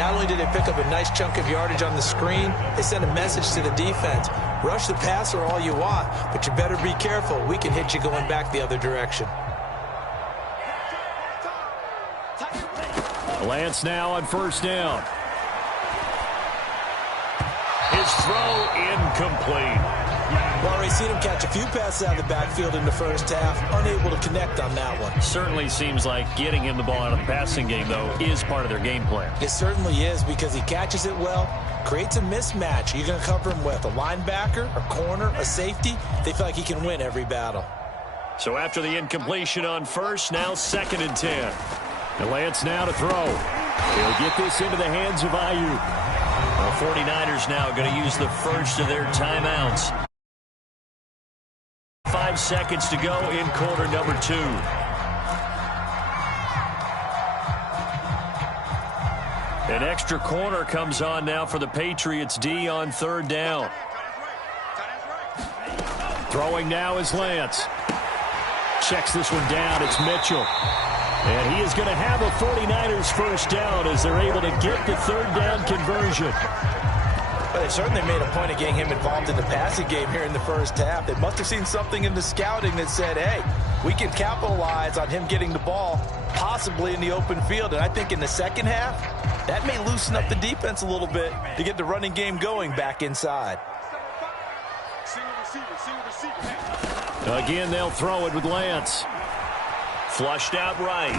not only did they pick up a nice chunk of yardage on the screen, they sent a message to the defense. Rush the passer all you want, but you better be careful. We can hit you going back the other direction. Lance now on first down. His throw incomplete. Well, we've seen him catch a few passes out of the backfield in the first half, unable to connect on that one. Certainly seems like getting him the ball out of the passing game, though, is part of their game plan. It certainly is, because he catches it well, creates a mismatch. You're going to cover him with a linebacker, a corner, a safety. They feel like he can win every battle. So after the incompletion on first, now 2nd and 10. And Lance now to throw. He'll get this into the hands of Ayuk. The 49ers now going to use the first of their timeouts. 5 seconds to go in quarter number 2. An extra corner comes on now for the Patriots D on 3rd down. Throwing now is Lance. Checks this one down. It's Mitchell. And he is going to have a 49ers first down as they're able to get the 3rd down conversion. But they certainly made a point of getting him involved in the passing game here in the first half. They must have seen something in the scouting that said, hey, we can capitalize on him getting the ball possibly in the open field. And I think in the second half, that may loosen up the defense a little bit to get the running game going back inside. Again, they'll throw it with Lance. Flushed out right.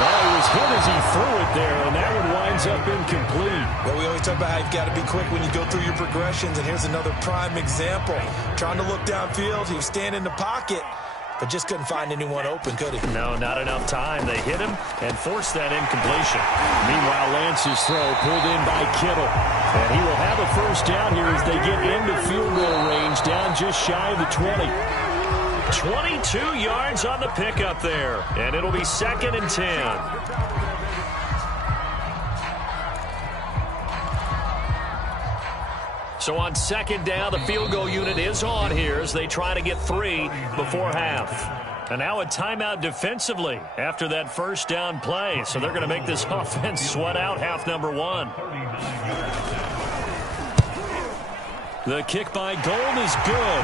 Oh, he was hit as he threw it there, and that one winds up incomplete. Well, we always talk about how you've got to be quick when you go through your progressions, and here's another prime example. Trying to look downfield, he was standing in the pocket, but just couldn't find anyone open, could he? No, not enough time. They hit him and forced that incompletion. Meanwhile, Lance's throw pulled in by Kittle. And he will have a first down here as they get into field goal range, down just shy of the 20. 22 yards on the pickup there, and it'll be 2nd and 10. So on 2nd down, the field goal unit is on here as they try to get 3 before half. And now a timeout defensively after that first down play. So they're going to make this offense sweat out half number 1. The kick by Gold is good.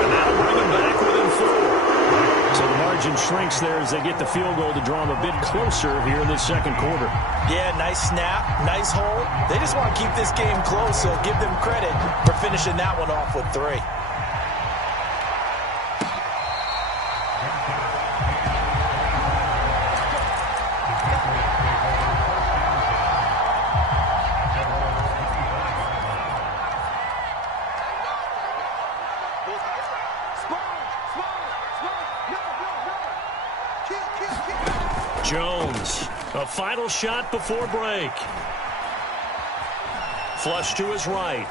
And that'll bring them back within 4. So the margin shrinks there as they get the field goal to draw them a bit closer here in the second quarter. Yeah, nice snap, nice hold. They just want to keep this game close, so give them credit for finishing that one off with 3. Jones, a final shot before break. Flush to his right.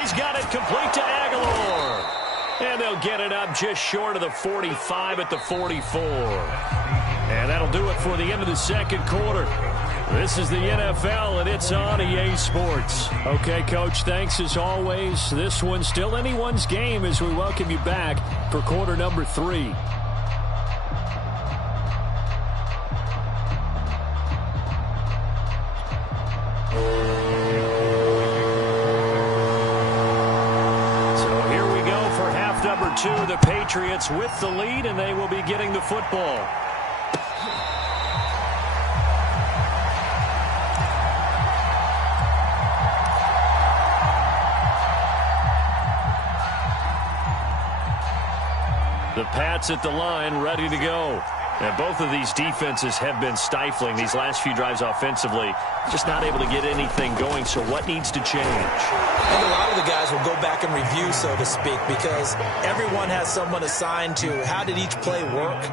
He's got it complete to Aguilar. And they'll get it up just short of the 45 at the 44. And that'll do it for the end of the second quarter. This is the NFL, and it's on EA Sports. Okay, Coach, thanks as always. This one's still anyone's game as we welcome you back for quarter number 3. So here we go for half number 2. The Patriots with the lead, and they will be getting the football. The Pats at the line, ready to go. And both of these defenses have been stifling these last few drives offensively. Just not able to get anything going, so what needs to change? I think a lot of the guys will go back and review, so to speak, because everyone has someone assigned to how did each play work.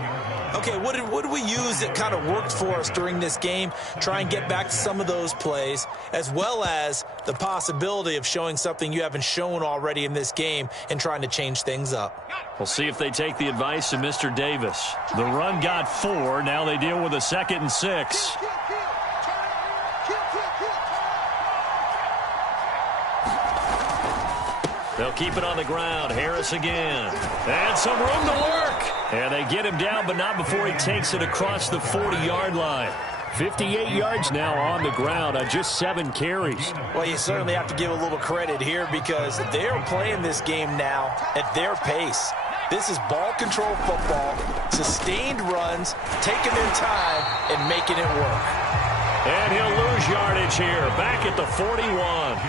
Okay, what did we use that kind of worked for us during this game? Try and get back to some of those plays, as well as the possibility of showing something you haven't shown already in this game and trying to change things up. We'll see if they take the advice of Mr. Davis. The run got 4. Now they deal with a 2nd and 6. They'll keep it on the ground. Harris again. And some room to work. And they get him down, but not before he takes it across the 40-yard line. 58 yards now on the ground on just 7 carries. Well, you certainly have to give a little credit here because they're playing this game now at their pace. This is ball control football, sustained runs, taking their time and making it work. And he'll lose yardage here, back at the 41.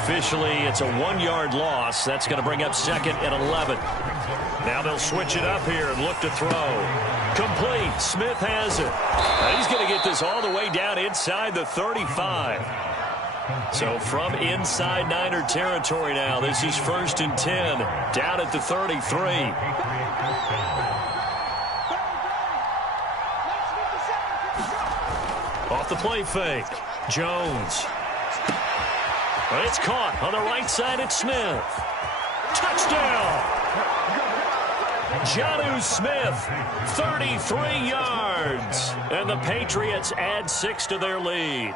Officially, it's a 1-yard loss. That's going to bring up 2nd and 11. Now they'll switch it up here and look to throw. Complete. Smith has it. He's going to get this all the way down inside the 35. So from inside Niner territory now, this is 1st and 10, down at the 33. Off the play fake. Jones. But it's caught on the right side at Smith. Touchdown! Jonnu Smith, 33 yards. And the Patriots add 6 to their lead.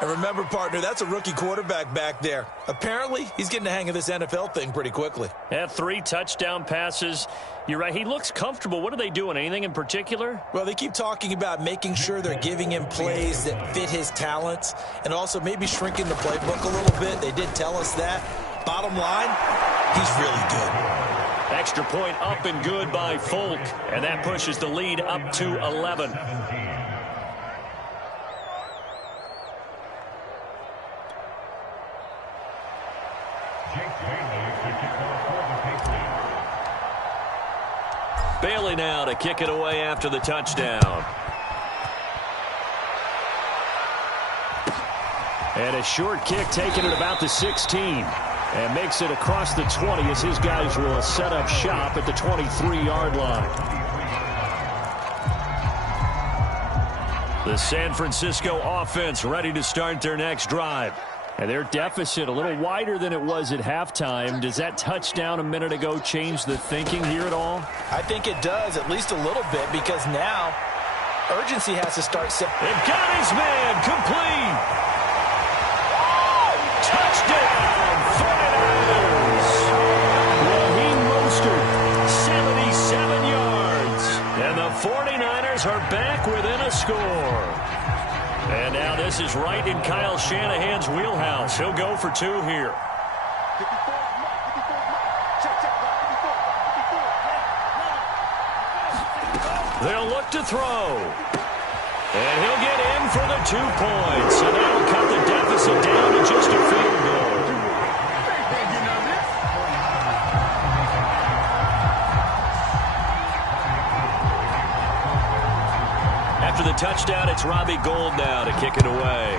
And remember, partner, that's a rookie quarterback back there. Apparently, he's getting the hang of this NFL thing pretty quickly. Had 3 touchdown passes. You're right, he looks comfortable. What are they doing? Anything in particular? Well, they keep talking about making sure they're giving him plays that fit his talents and also maybe shrinking the playbook a little bit. They did tell us that. Bottom line, he's really good. Extra point up and good by Folk, and that pushes the lead up to 11. Bailey now to kick it away after the touchdown. And a short kick taken at about the 16. And makes it across the 20 as his guys will set up shop at the 23-yard line. The San Francisco offense ready to start their next drive. And their deficit a little wider than it was at halftime. Does that touchdown a minute ago change the thinking here at all? I think it does, at least a little bit, because now urgency has to start. They've got his man complete. Touchdown, 49ers. Raheem Mostert, 77 yards. And the 49ers are back within a score. And now this is right in Kyle Shanahan's wheelhouse. He'll go for 2 here. They'll look to throw. And he'll get in for the 2 points. And that'll cut the deficit down to just a field goal. After the touchdown, it's Robbie Gould now to kick it away.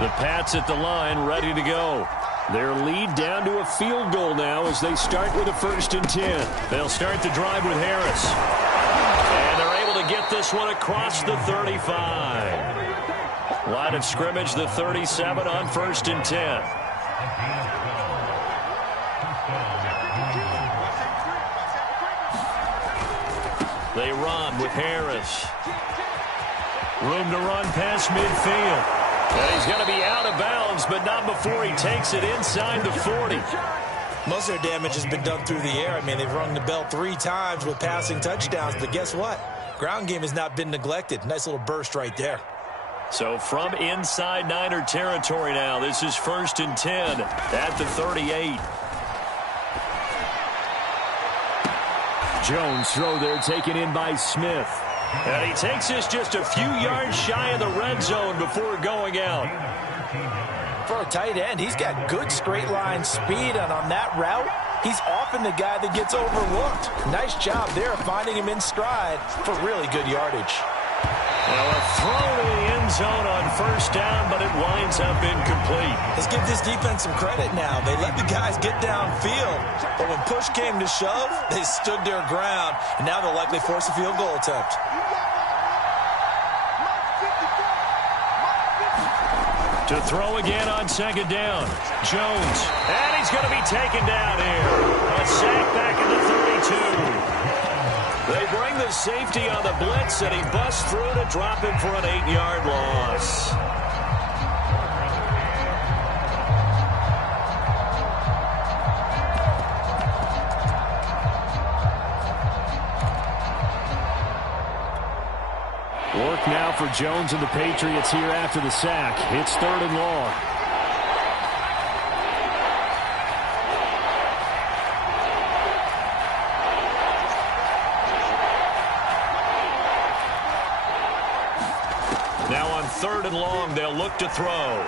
The Pats at the line, ready to go. Their lead down to a field goal now as they start with a 1st and 10. They'll start the drive with Harris. And they're able to get this one across the 35. Line of scrimmage, the 37 on 1st and 10. They run with Harris. Room to run past midfield. And he's going to be out of bounds, but not before he takes it inside the 40. Most of their damage has been done through the air. I mean, they've rung the bell 3 times with passing touchdowns, but guess what? Ground game has not been neglected. Nice little burst right there. So from inside Niner territory now, this is 1st and 10 at the 38. Jones throw there taken in by Smith. And he takes this just a few yards shy of the red zone before going out. For a tight end, he's got good straight line speed, and on that route, he's often the guy that gets overlooked. Nice job there finding him in stride for really good yardage. Now a throw to the end zone on 1st down, but it winds up incomplete. Let's give this defense some credit now. They let the guys get downfield, but when push came to shove, they stood their ground, and now they'll likely force a field goal attempt. To throw again on 2nd down. Jones. And he's going to be taken down here. A sack back at the 32. They bring the safety on the blitz, and he busts through to drop him for an 8-yard loss. Work now for Jones and the Patriots here after the sack. It's 3rd and long. Now on 3rd and long, they'll look to throw.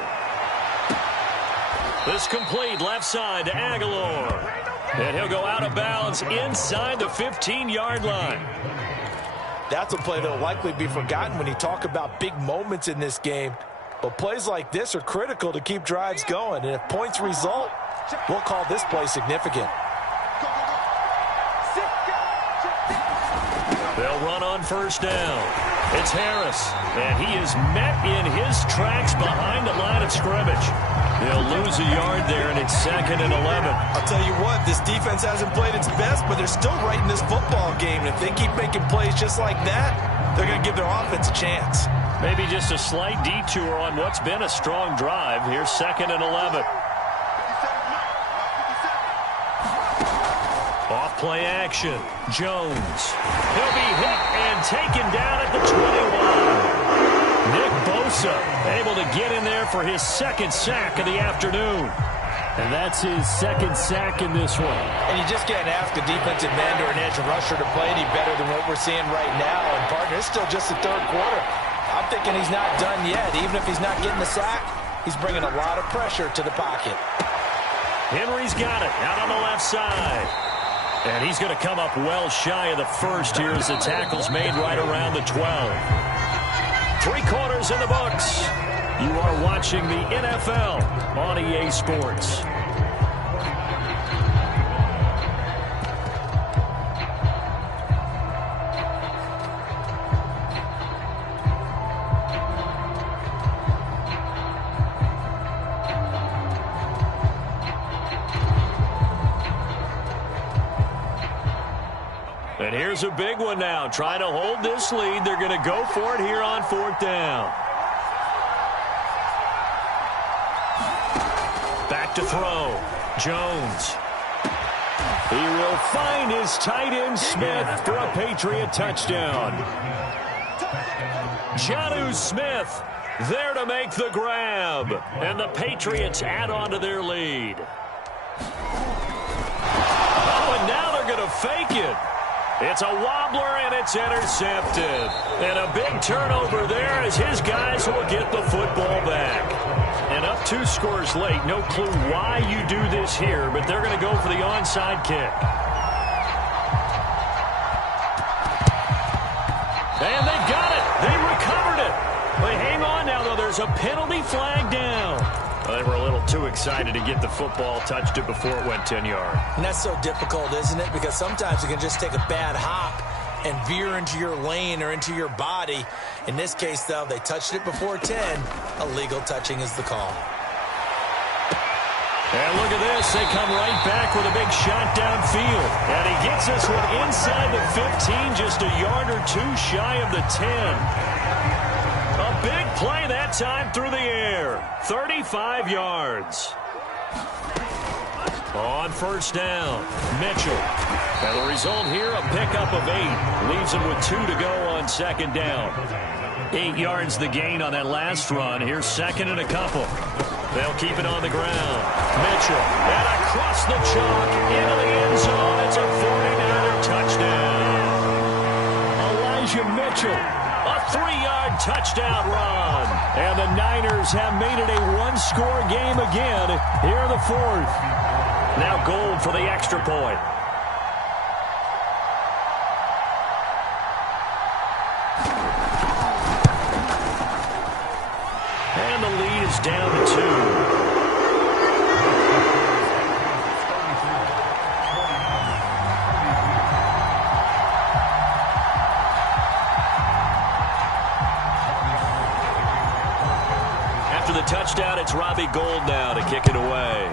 This complete left side to Aguilar. And he'll go out of bounds inside the 15-yard line. That's a play that will likely be forgotten when you talk about big moments in this game. But plays like this are critical to keep drives going. And if points result, we'll call this play significant. They'll run on 1st down. It's Harris, and he is met in his tracks behind the line of scrimmage. They'll lose a yard there, and it's 2nd and 11. I'll tell you what, this defense hasn't played its best, but they're still right in this football game. And if they keep making plays just like that, they're going to give their offense a chance. Maybe just a slight detour on what's been a strong drive. Here's 2nd and 11. Off play action. Jones. He'll be hit and taken down at the 21. Nick Bosa able to get in there for his 2nd sack of the afternoon. And that's his 2nd sack in this one. And you just can't ask a defensive end or an edge rusher to play any better than what we're seeing right now. And, partner, it's still just the 3rd quarter. I'm thinking he's not done yet. Even if he's not getting the sack, he's bringing a lot of pressure to the pocket. Henry's got it out on the left side. And he's going to come up well shy of the first here as the tackle's made right around the 12. 3 quarters in the books. You are watching the NFL on EA Sports. And here's a big one now. Trying to hold this lead. They're going to go for it here on 4th down. Back to throw. Jones. He will find his tight end Smith for a Patriot touchdown. Jonnu Smith there to make the grab. And the Patriots add on to their lead. Oh, and now they're going to fake it. It's a wobbler, and it's intercepted. And a big turnover there as his guys will get the football back. And up 2 scores late. No clue why you do this here, but they're going to go for the onside kick. And they've got it. They recovered it. They hang on now, though. There's a penalty flag down. Well, they were a little too excited to get the football, touched it before it went 10 yards. And that's so difficult, isn't it? Because sometimes you can just take a bad hop and veer into your lane or into your body. In this case, though, they touched it before 10. Illegal touching is the call. And look at this. They come right back with a big shot downfield. And he gets this one inside the 15, just a yard or 2 shy of the 10. A big play that time through the air. 35 yards. On 1st down, Mitchell. And the result here, a pickup of 8. Leaves him with 2 to go on 2nd down. 8 yards the gain on that last run. Here's 2nd and a couple. They'll keep it on the ground. Mitchell, and across the chalk, into the end zone. It's a 49er touchdown. Elijah Mitchell, a 3-yard touchdown run. And the Niners have made it a 1-score game again here in the 4th. Now Gold for the extra point. And the lead is down to 2. After the touchdown, it's Robbie Gould now to kick it away.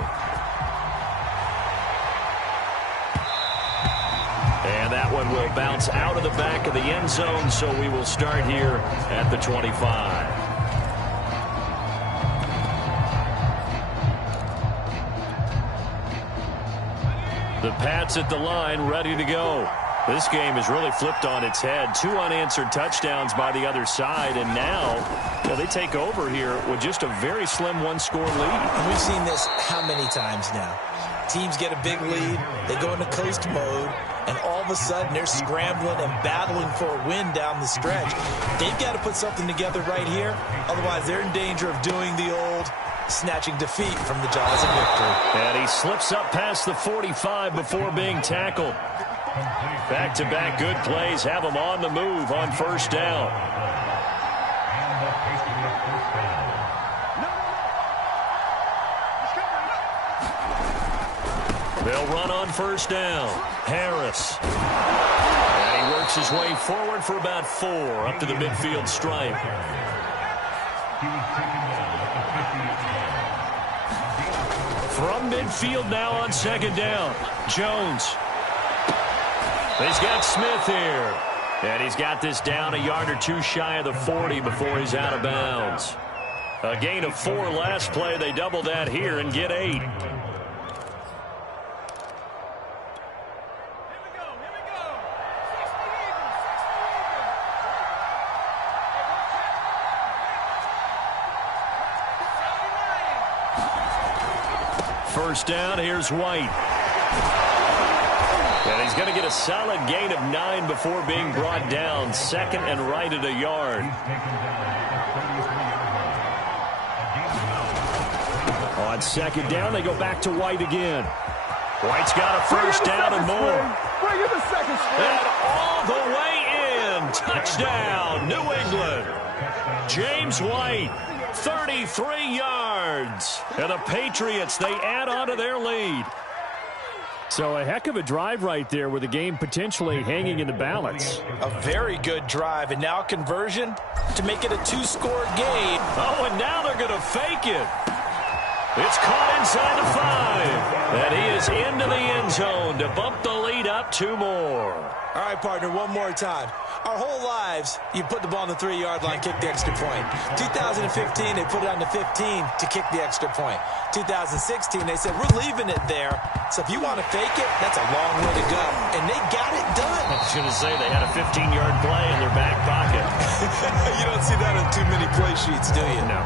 And that one will bounce out of the back of the end zone, so we will start here at the 25. The Pats at the line, ready to go. This game is really flipped on its head. 2 unanswered touchdowns by the other side, and now they take over here with just a very slim one-score lead. And we've seen this how many times now? Teams get a big lead, they go into coast mode, and all of a sudden they're scrambling and battling for a win down the stretch. They've got to put something together right here, otherwise they're in danger of doing the old snatching defeat from the jaws of victory. And he slips up past the 45 before being tackled. Back-to-back good plays have him on the move on first down. They'll run on first down. Harris. And he works his way forward for about 4 up to the midfield stripe. From midfield now on second down. Jones. He's got Smith here. And he's got this down a yard or 2 shy of the 40 before he's out of bounds. A gain of 4 last play. They double that here and get 8. First down, here's White. And he's going to get a solid gain of 9 before being brought down. Second and right at a yard. On second down, they go back to White again. White's got a first down and more. Bring in the second string. And all the way in. Touchdown, New England. James White. 33 yards. And the Patriots, they add on to their lead. So a heck of a drive right there with the game potentially hanging in the balance. A very good drive, and now a conversion to make it a 2-score game. Oh, and now they're going to fake it. It's caught inside the 5. And he is into the end zone to bump the lead up 2 more. All right, partner, one more time. Our whole lives, you put the ball on the 3-yard line, kick the extra point. 2015, they put it on the 15 to kick the extra point. 2016, they said, we're leaving it there. So if you want to fake it, that's a long way to go. And they got it done. I was going to say they had a 15-yard play in their back pocket. You don't see that on too many play sheets, do you? No.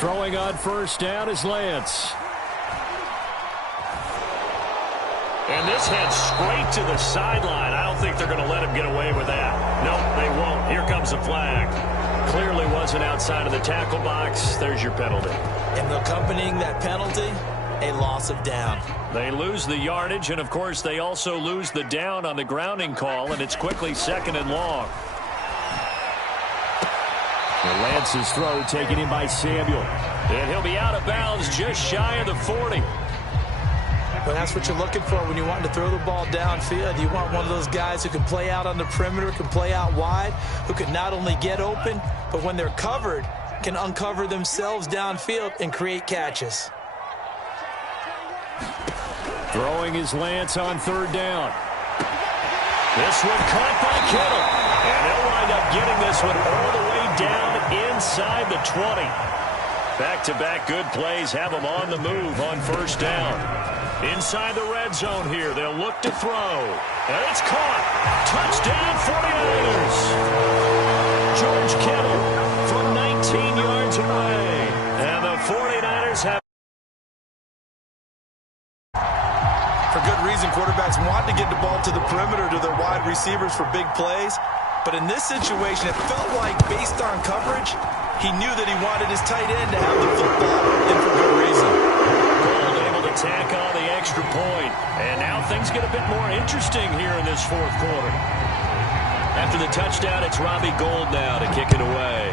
Throwing on first down is Lance. And this heads straight to the sideline. I don't think they're going to let him get away with that. Nope, they won't. Here comes a flag. Clearly wasn't outside of the tackle box. There's your penalty. And accompanying that penalty, a loss of down. They lose the yardage, and, of course, they also lose the down on the grounding call, and it's quickly 2nd and long. Lance's throw taken in by Samuel. And he'll be out of bounds just shy of the 40. But that's what you're looking for when you want to throw the ball downfield. You want one of those guys who can play out on the perimeter, can play out wide, who can not only get open, but when they're covered, can uncover themselves downfield and create catches. Throwing is Lance on 3rd down. This one caught by Kittle. And they'll wind up getting this one all the way down inside the 20. Back-to-back good plays have them on the move on first down. Inside the red zone here, they'll look to throw. And it's caught. Touchdown 49ers. George Kittle from 19 yards away. And the 49ers have... For good reason, quarterbacks want to get the ball to the perimeter to their wide receivers for big plays. But in this situation, it felt like based on coverage, he knew that he wanted his tight end to have the football, and for good reason. Gold able to tack on the extra point. And now things get a bit more interesting here in this 4th quarter. After the touchdown, it's Robbie Gould now to kick it away.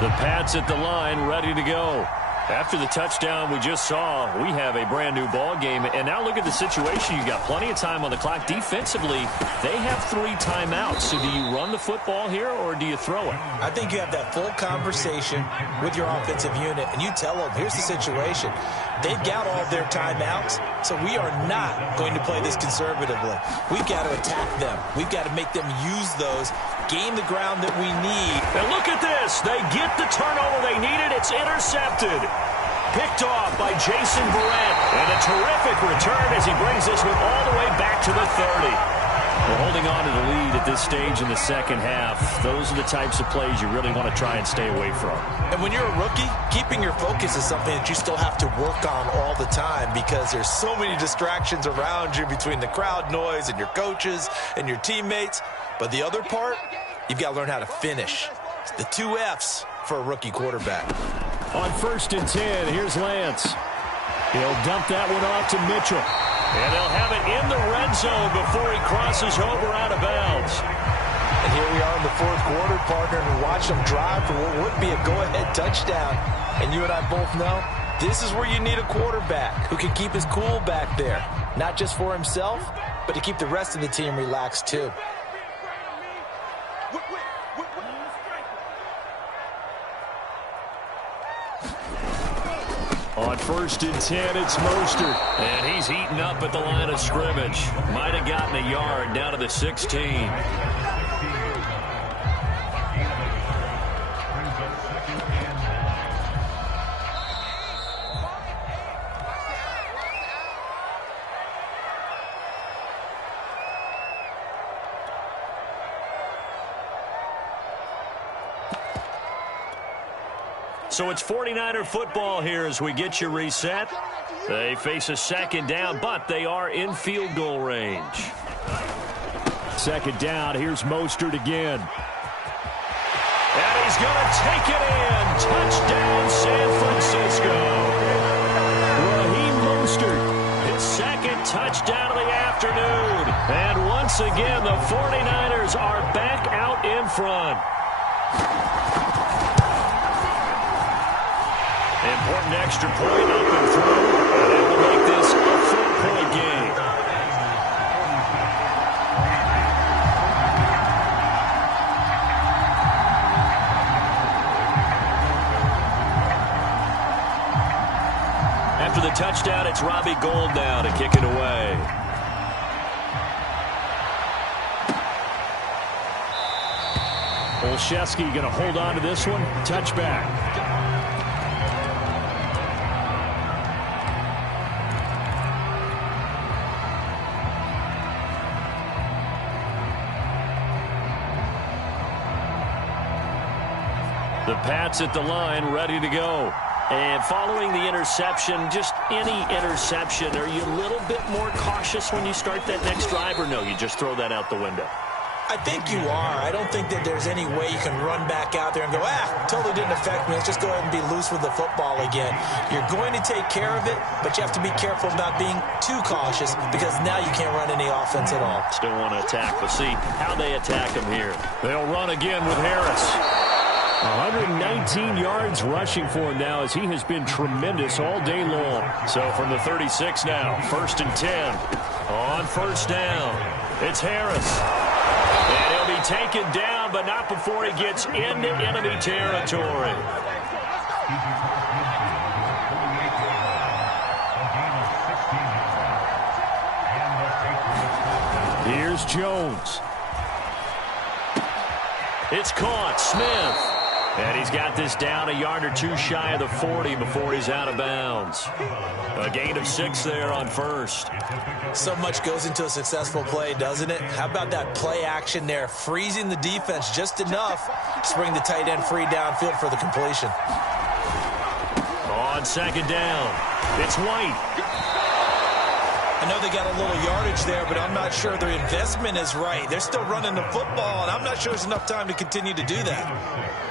The Pats at the line, ready to go. After the touchdown we just saw, we have a brand new ball game. And now look at the situation. You got plenty of time on the clock. Defensively, they have 3 timeouts. So do you run the football here or do you throw it? I think you have that full conversation with your offensive unit, and you tell them, here's the situation. They've got all of their timeouts, so we are not going to play this conservatively. We've got to attack them. We've got to make them use those, gain the ground that we need. And look at this. They get the turnover they needed. It's intercepted. Picked off by Jason Verrett. And a terrific return as he brings this one all the way back to the 30. We're holding on to the lead at this stage in the second half. Those are the types of plays you really want to try and stay away from. And when you're a rookie, keeping your focus is something that you still have to work on all the time because there's so many distractions around you between the crowd noise and your coaches and your teammates. But the other part, you've got to learn how to finish. It's the 2 F's for a rookie quarterback. On 1st and 10, here's Lance. He'll dump that one off to Mitchell. And they'll have it in the red zone before he crosses over out of bounds. And here we are in the 4th quarter, partner, and watch them drive for what would be a go-ahead touchdown. And you and I both know this is where you need a quarterback who can keep his cool back there, not just for himself, but to keep the rest of the team relaxed too. On 1st and 10, it's Mostert. And he's heating up at the line of scrimmage. Might have gotten a yard down to the 16. So it's 49er football here as we get you reset. They face a 2nd down, but they are in field goal range. 2nd down, here's Mostert again. And he's going to take it in. Touchdown, San Francisco. Raheem Mostert. His 2nd touchdown of the afternoon. And once again, the 49ers are back out in front. Important extra point up and through, and it will make this a 4-point game. After the touchdown, it's Robbie Gould now to kick it away. Olszewski going to hold on to this one. Touchback. The Pats at the line, ready to go. And following the interception, just any interception, are you a little bit more cautious when you start that next drive, or no, you just throw that out the window? I think you are. I don't think that there's any way you can run back out there and go, totally didn't affect me. Let's just go ahead and be loose with the football again. You're going to take care of it, but you have to be careful about being too cautious because now you can't run any offense at all. Still want to attack, but see how they attack him here. They'll run again with Harris. 119 yards rushing for him now as he has been tremendous all day long. So from the 36 now, 1st and 10. On 1st down, it's Harris. And he'll be taken down, but not before he gets into enemy territory. Here's Jones. It's caught. Smith. And he's got this down a yard or two shy of the 40 before he's out of bounds. A gain of 6 there on 1st. So much goes into a successful play, doesn't it? How about that play action there, freezing the defense just enough to bring the tight end free downfield for the completion. On 2nd down, it's White. I know they got a little yardage there, but I'm not sure their investment is right. They're still running the football, and I'm not sure there's enough time to continue to do that.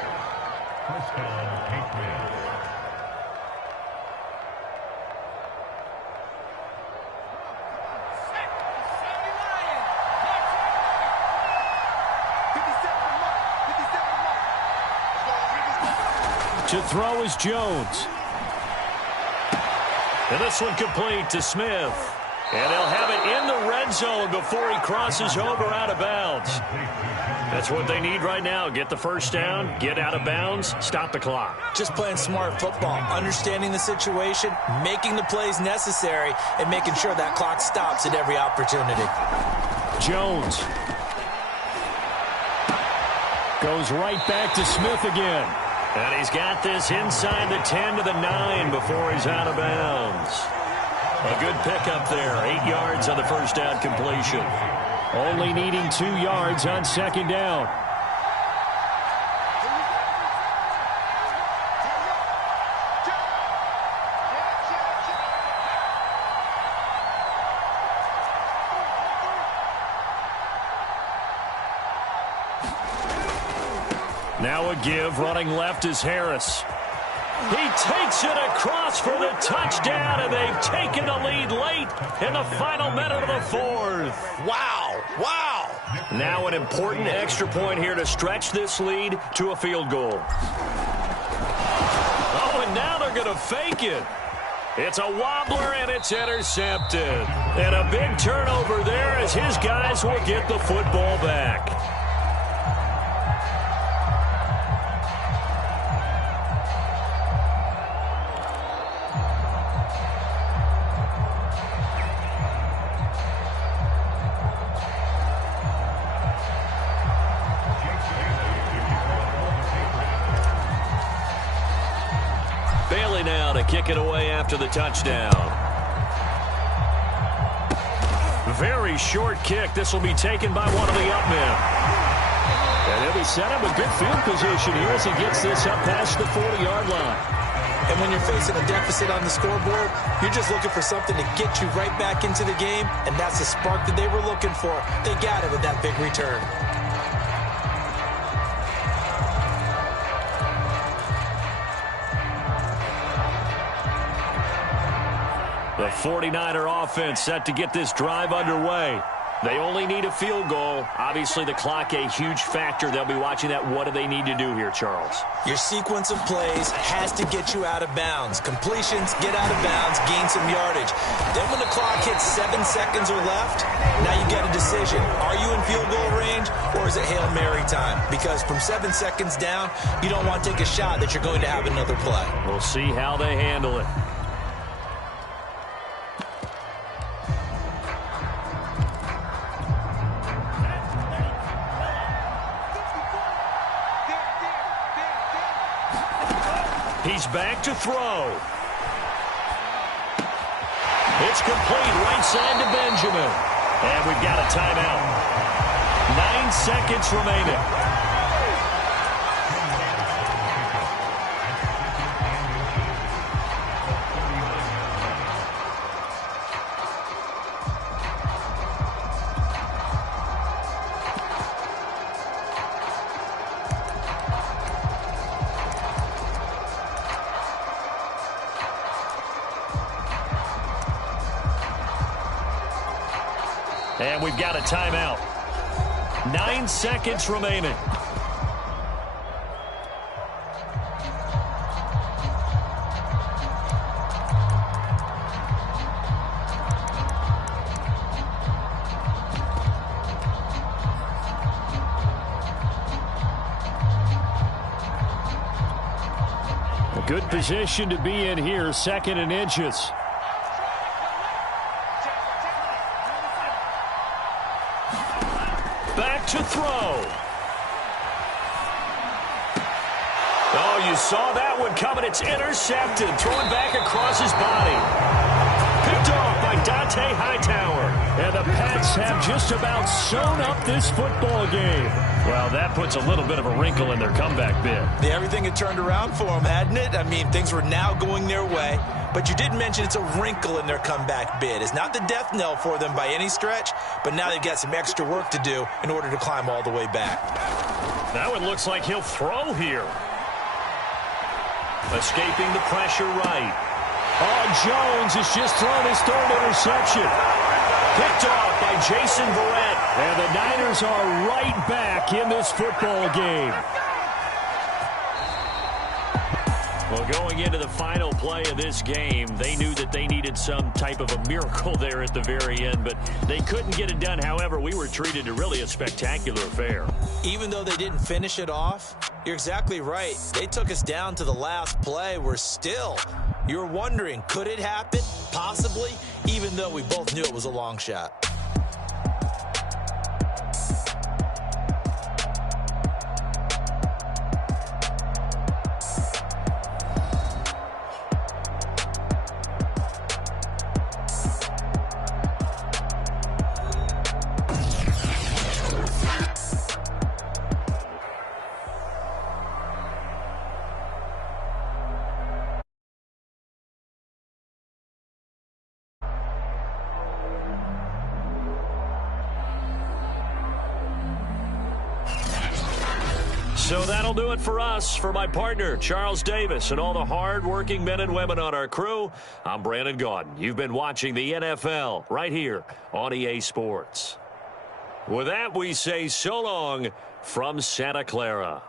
To throw is Jones. And this one complete to Smith. And they'll have it in the red zone before he crosses over out of bounds. That's what they need right now. Get the first down, get out of bounds, stop the clock. Just playing smart football, understanding the situation, making the plays necessary, and making sure that clock stops at every opportunity. Jones goes right back to Smith again. And he's got this inside the 10 to the 9 before he's out of bounds. A good pickup there. 8 yards on the first down completion. Only needing 2 yards on second down. Now a give. Running left is Harris. He takes it across for the touchdown, and they've taken the lead late in the final minute of the fourth. Wow, wow. Now an important extra point here to stretch this lead to a field goal. Oh, and now they're going to fake it. It's a wobbler, and it's intercepted. And a big turnover there as his guys will get the football back. Now to kick it away after the touchdown. Very short kick. This will be taken by one of the up men. And he'll be set up a good field position here as he gets this up past the 40-yard line. And when you're facing a deficit on the scoreboard, you're just looking for something to get you right back into the game, and that's the spark that they were looking for. They got it with that big return. The 49er offense set to get this drive underway. They only need a field goal. Obviously, the clock a huge factor. They'll be watching that. What do they need to do here, Charles? Your sequence of plays has to get you out of bounds. Completions, get out of bounds, gain some yardage. Then when the clock hits 7 seconds or left, now you get a decision. Are you in field goal range, or is it Hail Mary time? Because from 7 seconds down, you don't want to take a shot that you're going to have another play. We'll see how they handle it. He's back to throw. It's complete right side to Benjamin. And we've got a timeout. 9 seconds remaining. And we've got a timeout. 9 seconds remaining. A good position to be in here, 2nd and inches. To throw. Oh, you saw that one coming. It's intercepted. Throwing back across his body. Picked off by Dante Hightower. And the Pats have just about sewn up this football game. Well, that puts a little bit of a wrinkle in their comeback bid. Yeah, everything had turned around for them, hadn't it? I mean, things were now going their way. But you did mention it's a wrinkle in their comeback bid. It's not the death knell for them by any stretch, but now they've got some extra work to do in order to climb all the way back. That one looks like he'll throw here. Escaping the pressure right. Oh, Jones has just thrown his 3rd interception. Picked off by Jason Verrett. And the Niners are right back in this football game. Well, going into the final play of this game, they knew that they needed some type of a miracle there at the very end, but they couldn't get it done. However, we were treated to really a spectacular affair. Even though they didn't finish it off, you're exactly right. They took us down to the last play. We're still, you're wondering, could it happen? Possibly, even though we both knew it was a long shot. So that'll do it for us. For my partner, Charles Davis, and all the hard-working men and women on our crew, I'm Brandon Gaudin. You've been watching the NFL right here on EA Sports. With that, we say so long from Santa Clara.